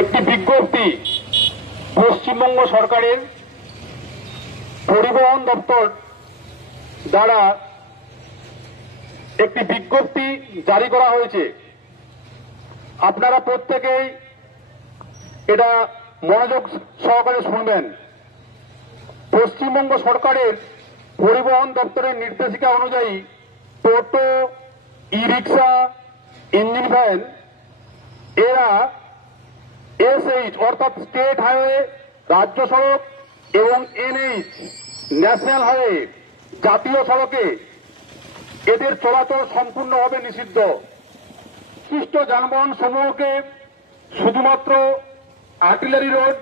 একটি বিজ্ঞপ্তি পশ্চিমবঙ্গ সরকারের পরিবহন দপ্তর দ্বারা একটি বিজ্ঞপ্তি জারি করা হয়েছে। আপনারা প্রত্যেকেই এটা মনোযোগ সহকারে শুনবেন। পশ্চিমবঙ্গ সরকারের পরিবহন দপ্তরের নির্দেশিকা অনুযায়ী টোটো, ই রিক্সা, ইঞ্জিন ভ্যান এরা এসএইচ অর্থাৎ স্টেট হাইওয়ে, রাজ্য সড়ক এবং এনএইচ ন্যাশনাল হাইওয়ে জাতীয় সড়কে এদের চলাচল সম্পূর্ণভাবে নিষিদ্ধ। বিশিষ্ট যানবাহন সমূহকে শুধুমাত্র আর্টিলারি রোড,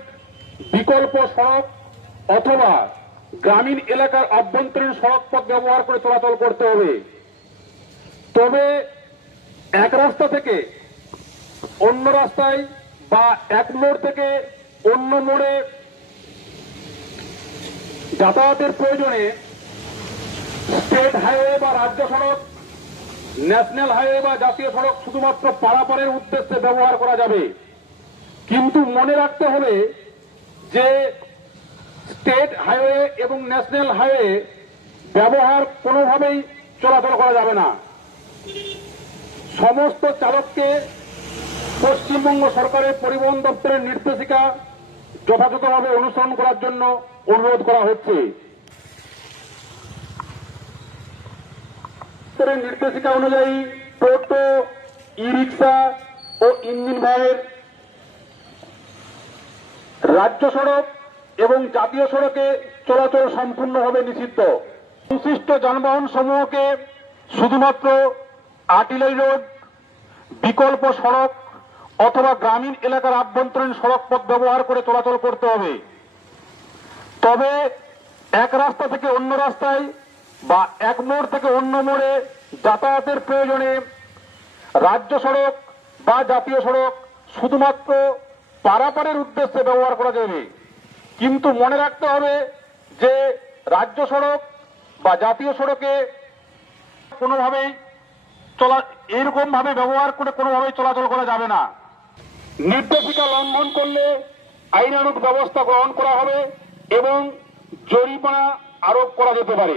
বিকল্প সড়ক অথবা গ্রামীণ এলাকার আভ্যন্তরীণ সড়ক পথ ব্যবহার করে চলাচল করতে হবে। তবে এক রাস্তা থেকে অন্য রাস্তায় বা এক মোড় থেকে অন্য মোড়ে যাতায়াতের প্রয়োজনে স্টেট হাইওয়ে বা রাজ্য সড়ক, ন্যাশনাল হাইওয়ে বা জাতীয় সড়ক শুধুমাত্র পারাপারের উদ্দেশ্যে ব্যবহার করা যাবে। কিন্তু মনে রাখতে হবে যে স্টেট হাইওয়ে এবং ন্যাশনাল হাইওয়ে ব্যবহার কোনোভাবেই চলাচল করা যাবে না। সমস্ত চালককে পশ্চিমবঙ্গ সরকারের পরিবহন দপ্তরের নির্দেশিকা যথাযথভাবে অনুসরণ করার জন্য অনুরোধ করা হচ্ছে। নির্দেশিকা অনুযায়ী টোটো, ই রিক্সা ও ইঞ্জিন ভ্যানের রাজ্য সড়ক এবং জাতীয় সড়কে চলাচল সম্পূর্ণভাবে নিষিদ্ধ। সংশ্লিষ্ট যানবাহন সমূহকে শুধুমাত্র আর্টিলারি রোড, বিকল্প সড়ক অথবা গ্রামীণ এলাকার আভ্যন্তরীণ সড়ক পথ ব্যবহার করে চলাচল করতে হবে। তবে এক রাস্তা থেকে অন্য রাস্তায় বা এক মোড় থেকে অন্য মোড়ে যাতায়াতের প্রয়োজনে রাজ্য সড়ক বা জাতীয় সড়ক শুধুমাত্র পারাপারের উদ্দেশ্যে ব্যবহার করা যাবে। কিন্তু মনে রাখতে হবে যে রাজ্য সড়ক বা জাতীয় সড়কে কোনোভাবেই এরকম ভাবে ব্যবহার করে কোনোভাবেই চলাচল করা যাবে না। নির্দেশিকা লঙ্ঘন করলে আইনানুগ ব্যবস্থা গ্রহণ করা হবে এবং জরিমানা আরোপ করা যেতে পারে।